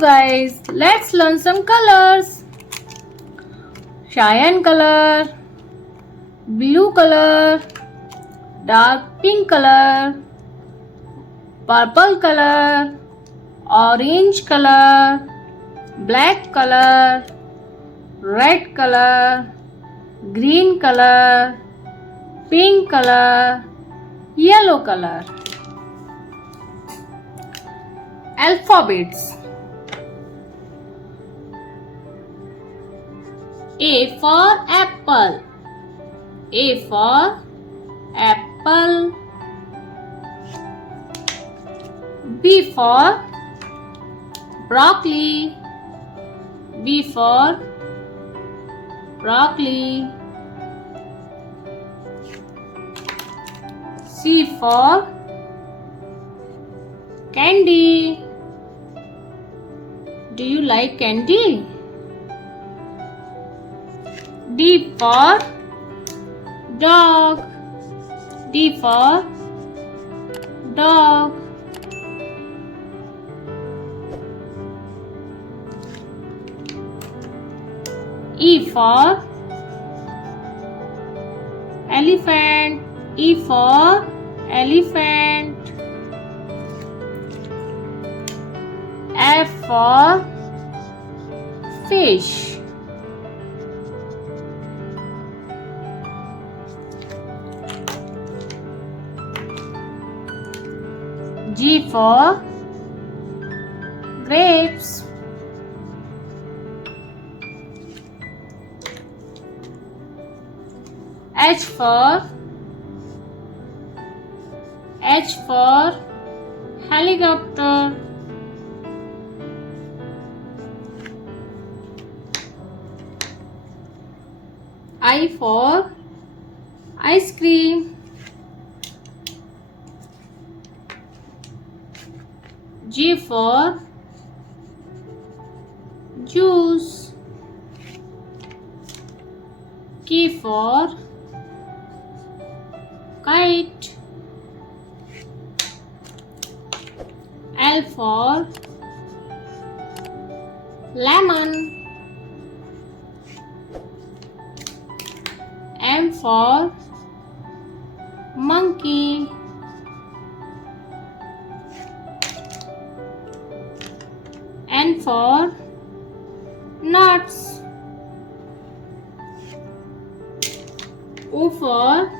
guys, let's learn some colors. Cyan color, blue color, dark pink color, purple color, orange color, black color, red color, green color, pink color, yellow color. Alphabets. A for apple. A for apple. B for broccoli. B for broccoli. C for candy. Do you like candy? D for dog. D for dog. E for elephant. E for elephant. F for fish. G for grapes. H for helicopter. I for ice cream. J for juice. K for kite. L for lemon. M for monkey. N for nuts. O for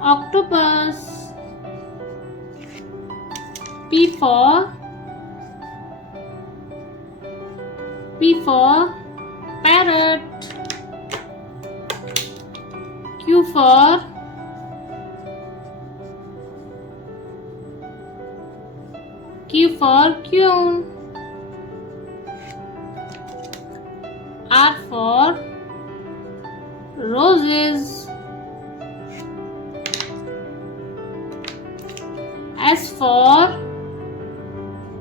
octopus. P for parrot. Q for queen. R for roses. S for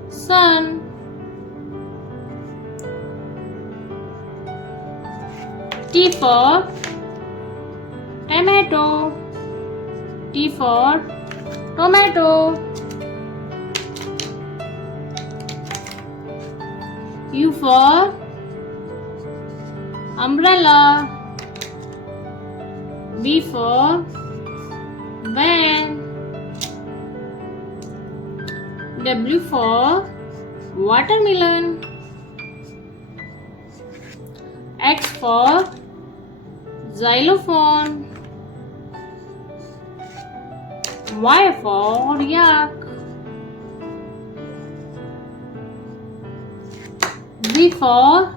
sun. T for tomato. T for tomato. U for umbrella. V for van. W for watermelon. X for xylophone. Y for yak. Z for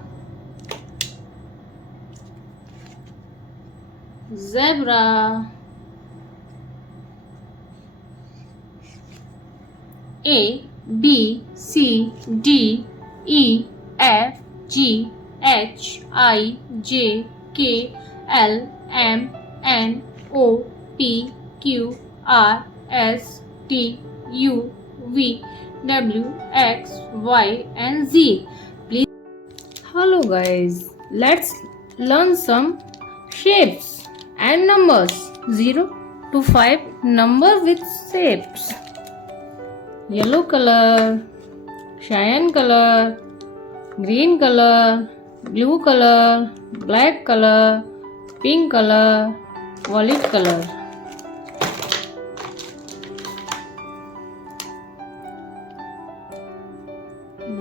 zebra. A, B, C, D, E, F, G, H, I, J, K, L, M, N, O, P, Q, R, S, T, U, V, W, X, Y, and Z. Please. Hello guys, let's learn some shapes and numbers. 0 to 5 number with shapes. Yellow color, cyan color, green color, blue color, black color, pink color, violet color.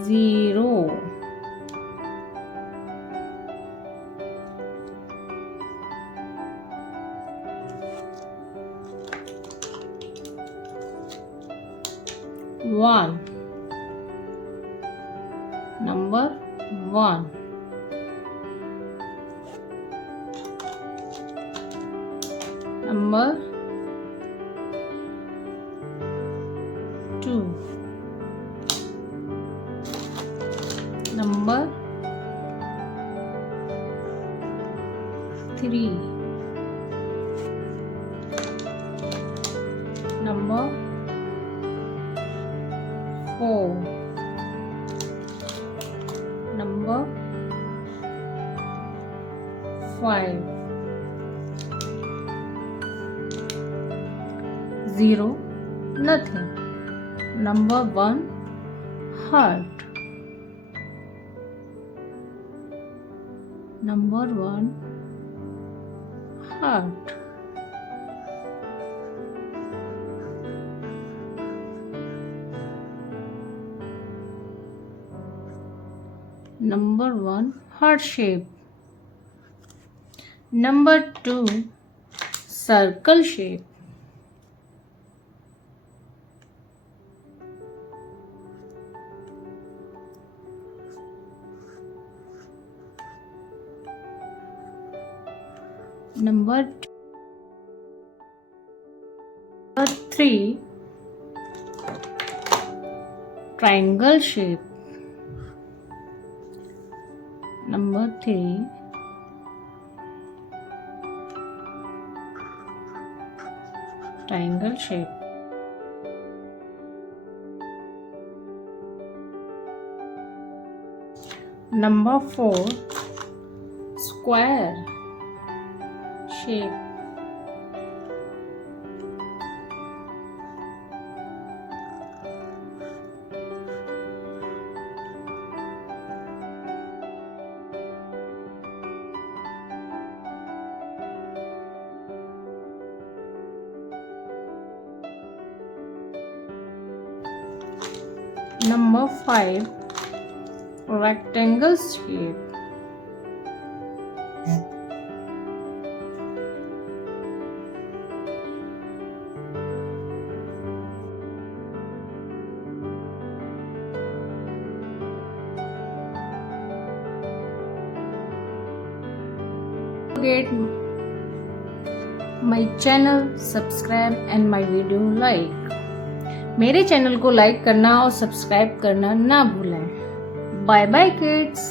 Zero. One. Number one. Number two. Number three. Number four. Number five. Zero, nothing. Number one, heart. Number one, heart. Number one, heart shape. Number two, circle shape. Number three, triangle shape. Number three, triangle shape. Number four, square shape. Number five, rectangle shape. Forget my channel, subscribe and my video like. मेरे channel को like करना और subscribe करना ना भूलें. Bye bye kids.